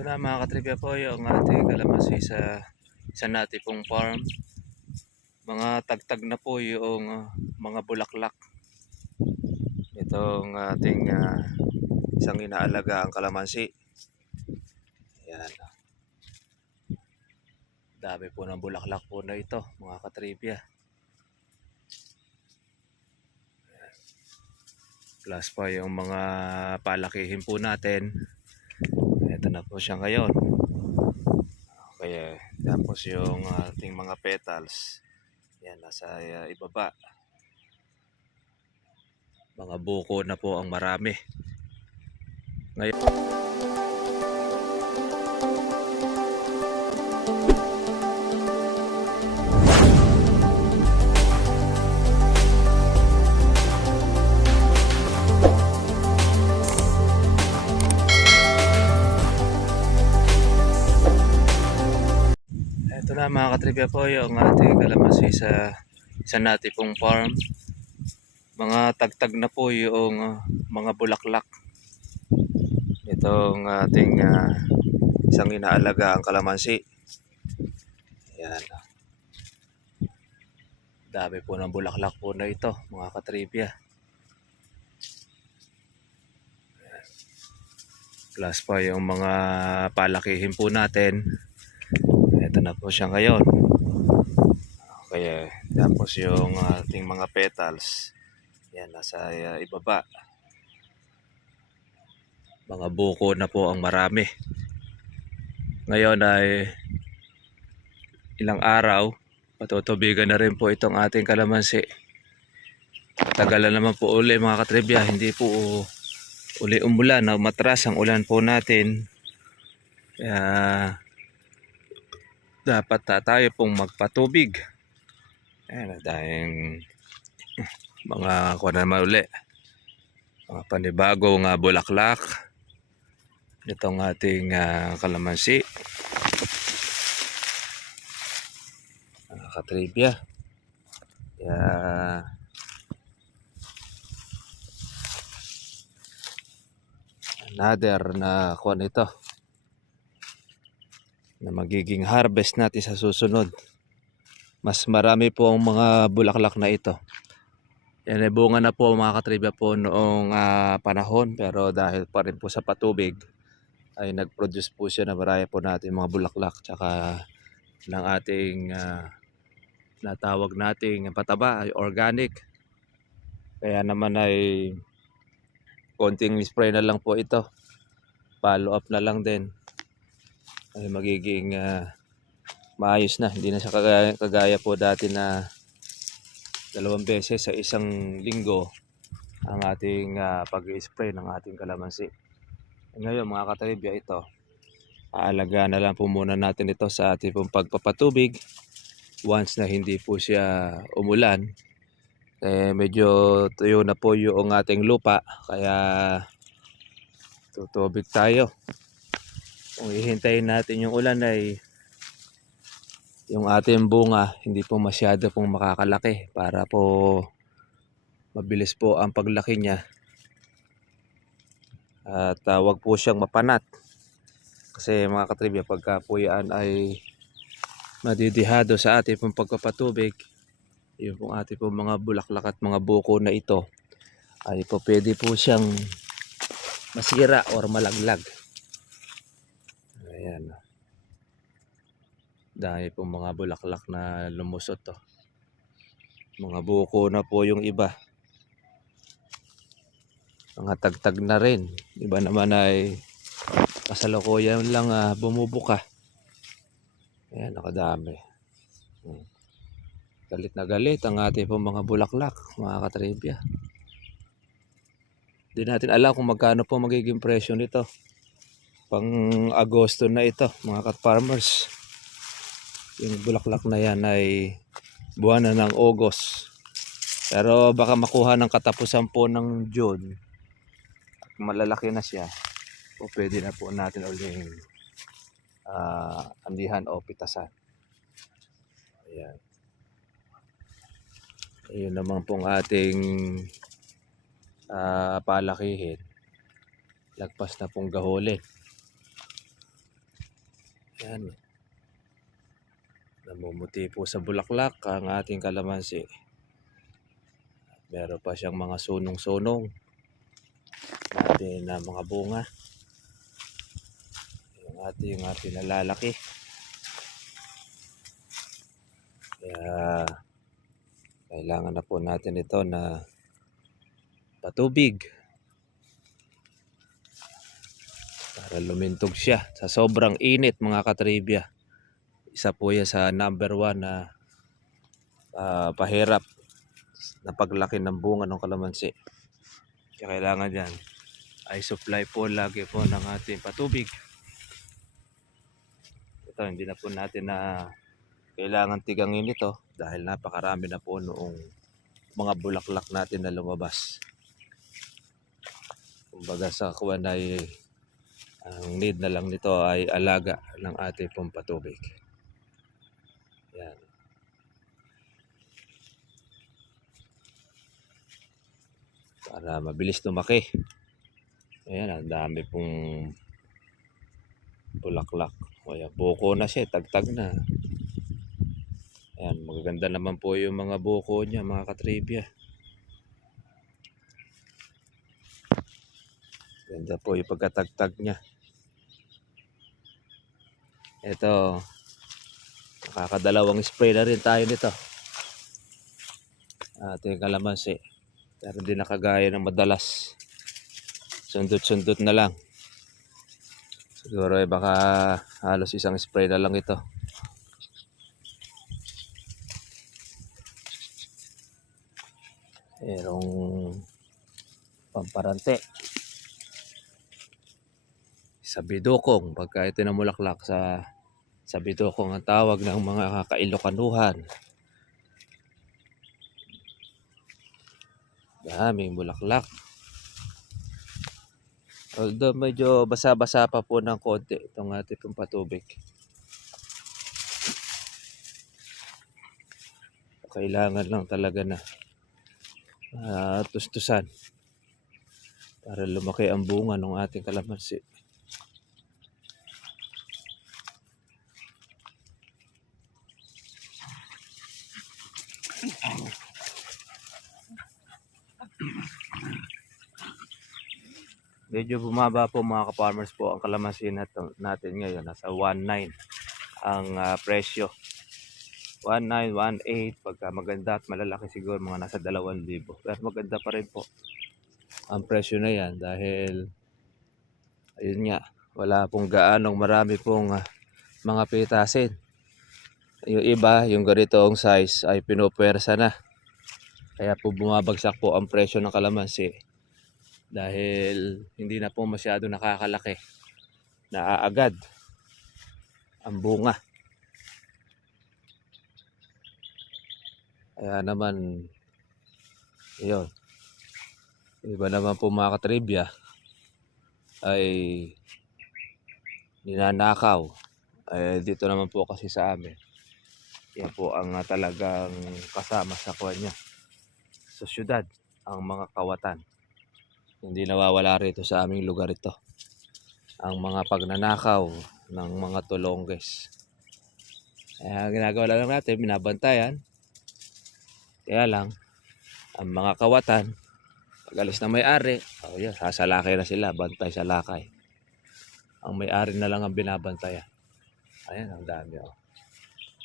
Ito na mga katribya po yung ating kalamansi sa isa natin pong farm. Mga tagtag na po yung mga bulaklak. Itong ating isang inaalaga ang kalamansi. Ayan. Dami po ng bulaklak po na ito mga katribya. Plus pa yung mga palakihin po natin. Ito na po siya ngayon. Okay, tapos yung ating mga petals. Yan, nasa ibaba. Mga buko na po ang marami. Ngayon, ito na mga katribya po yung ating kalamansi sa isa natin pong farm. Mga tagtag na po yung mga bulaklak. Itong ating isang inaalaga ang kalamansi. Ayan. Dami po ng bulaklak po na ito mga katribya. Plus pa yung mga palakihin po natin. Ito na po siya ngayon. Okay, tapos yung ating mga petals. Yan, nasa ibaba. Mga buko na po ang marami. Ngayon ay ilang araw, patutubigan na rin po itong ating kalamansi. Tagalan naman po uli mga katribya, hindi po uli umulan na matras ang ulan po natin. Kaya dapat tayo pong magpatubig. Ayan, dahil mga kuha na naman uli. Mga panibagong bulaklak. Itong ating kalamansi. Katribya. Kaya another na kuha nito na magiging harvest natin sa susunod. Mas marami po ang mga bulaklak na ito. Yan ay bunga na po mga katribya po noong panahon, pero dahil pa rin po sa patubig ay nag-produce po siya na marami po natin mga bulaklak tsaka ng ating natawag nating pataba ay organic. Kaya naman ay konting spray na lang po ito, follow up na lang din, ay magiging maayos na. Hindi na siya kagaya po dati na 2 beses sa isang linggo ang ating pag-spray ng ating kalamansi. Ngayon mga katribya, ito aalagaan na lang po muna natin ito sa ating pong pagpapatubig. Once na hindi po siya umulan, medyo tuyo na po yung ating lupa, kaya tutubig tayo. Kung hihintayin natin yung ulan ay yung ating bunga hindi po masyado pong makakalaki para po mabilis po ang paglaki niya. At wag po siyang mapanat. Kasi mga katribya, pagka po yan ay madidihado sa ating pong pagpapatubig, yung pong ating pong mga bulaklak at mga buko na ito ay po pwede po siyang masira or malaglag. Ayan. Dahil po mga bulaklak na lumusot to. Mga buko na po yung iba. Mga tagtag na rin. Iba naman ay kasalukuyan lang bumubuka. Ayan, nakadami. Galit na galit ang ating pong mga bulaklak, mga katribya. Hindi natin alam kung magkano po magiging presyo nito. Pang Agosto na ito, mga kat-farmers. Yung bulaklak na yan ay buwan na ng August. Pero baka makuha ng katapusan po ng June. Malalaki na siya, o pwede na po natin uling andihan o pitasan. Ayan. Ayun naman pong ating palakihin. Lagpas na pong gahuli. Yan. Namumuti po sa bulaklak ang ating kalamansi. Meron pa siyang mga sunong-sunong natin na mga bunga. Yung ating pinalalaki. Kaya kailangan na po natin ito na patubig para lumintog siya sa sobrang init mga katribya. Isa po yan sa number 1 na pahirap na paglaki ng bunga ng kalamansi. Kaya kailangan dyan ay supply po lagi po ng ating patubig. Ito hindi na po natin na kailangan tigangin ito dahil napakarami na po noong mga bulaklak natin na lumabas. Kumbaga sa kuwan ay ang need na lang nito ay alaga ng ating pong patubig. Yan. Para mabilis lumaki. Ayan, ang dami pong bulaklak. O yan, buko na siya, tagtag na. Ayan, magaganda naman po yung mga buko niya, mga katribya. Ganda po yung pagkatagtag niya. Ito, nakakadalawang spray na rin tayo nito. Ating kalamansi. Pero hindi nakagaya ng madalas. Sundot-sundot na lang. Siguro ay baka halos isang spray na lang ito. Merong pamparante. Sa bidokong, pagka ito namulaklak sa bidokong ang tawag ng mga Kailokanuhan. Daming bulaklak. Although medyo basa-basa pa po ng konti itong ating pong patubig. Kailangan lang talaga na tustusan para lumaki ang bunga ng ating kalamansi. Medyo bumaba po mga ka-farmers po ang kalamansi natin ngayon. Nasa 1.9 ang presyo. 1.9, 1.8. Pagka maganda at malalaki siguro mga nasa 2,000. Pero maganda pa rin po ang presyo na yan dahil ayun nga, wala pong gaanong marami pong mga pitasin. Yung iba, yung ganitong size ay pinupwersa na. Kaya po bumabagsak po ang presyo ng kalamansi. Dahil hindi na po masyado nakakalaki, naaagad ang bunga. Kaya naman, yun, iba naman po mga katribya ay ninanakaw. Dito naman po kasi sa amin, yan po ang talagang kasama sa kanya sa syudad, ang mga kawatan. Hindi nawawala rito sa aming lugar ito ang mga pagnanakaw ng mga tulongges. Kaya ginagawa lang natin, binabantayan. Kaya lang, ang mga kawatan, pag alis na may-ari, yan, sasalakay na sila, bantay sa lakay. Ang may-ari na lang ang binabantayan. Ayan, ang dami.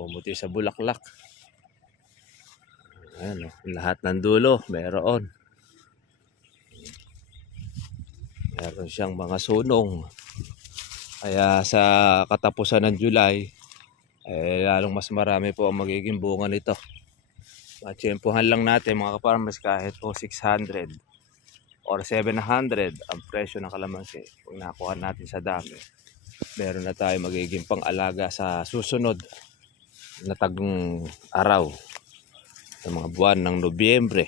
Bumuti sa bulaklak. Ayan, lahat ng dulo, meron. Meron siyang mga sunong. Kaya sa katapusan ng July, lalong mas marami po ang magiging bunga nito. Matsyempohan lang natin mga ka-farmers kahit po 600 or 700 ang presyo ng kalamansi. Kung nakuha natin sa dami, meron na tayo magiging pang-alaga sa susunod na tagong araw. Sa mga buwan ng Nobyembre.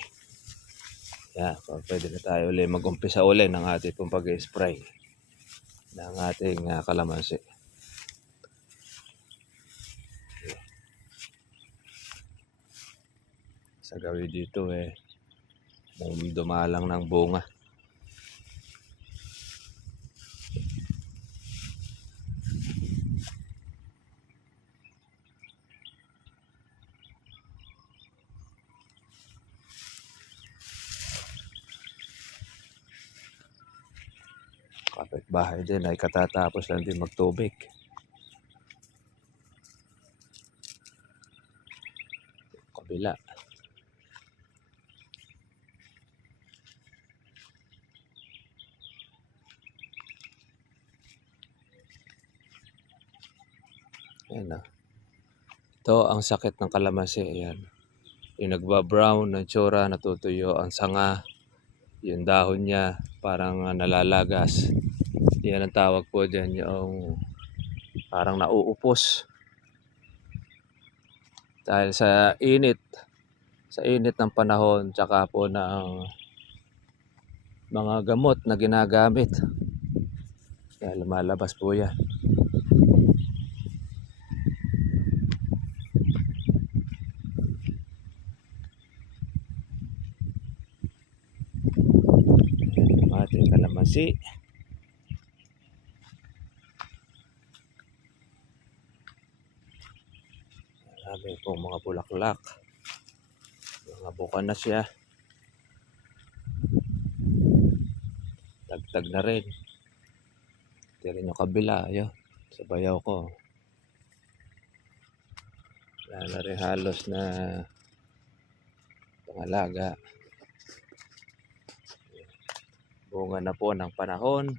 Yeah, pwede na tayo ulit mag-umpisa ulit ng ating pong pag-spray ng ating kalamansi. Sa gawin dito dumalang ng bunga. bahay din ay katatapos lang din magtubig. Kabila. Ayan na. Ito ang sakit ng kalamansi. Ayan. Yung nagba-brown ng tsura, natutuyo ang sanga. Yung dahon niya parang nalalagas. Yan ang tawag po dyan, yung parang nauupos. Dahil sa init ng panahon, tsaka po ng mga gamot na ginagamit. Kaya lumalabas po yan. Ating kalamansi. Marami pong mga bulaklak. Mga buka na siya. Tagtag na rin. Ito rin yung kabila. Ayun. Sa bayaw ko. Wala na rin halos na pangalaga. Bunga na po ng panahon.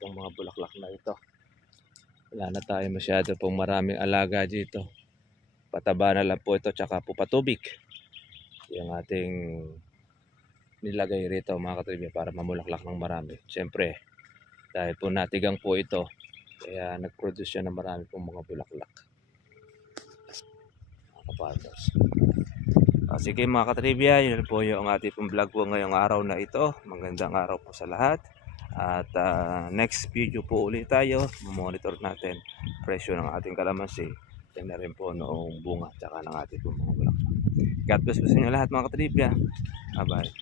Itong mga bulaklak na ito. Wala na tayo masyado pong maraming alaga dito. Pataba na lang po ito, tsaka po patubig. Yung ating nilagay rito mga katribya para mamulaklak ng marami. Siyempre, dahil po natigang po ito, kaya nag-produce siya ng marami pong mga bulaklak. Mga kapatos. Sige mga katribya, yun po yung ating pong vlog po ngayong araw na ito. Magandang araw po sa lahat. At next video po ulit tayo. Monitor natin presyo ng ating kalamansi. Yan na rin po noong bunga tsaka ng ating pong mga bulaklak. God bless po sa inyo lahat mga katribya. Bye bye.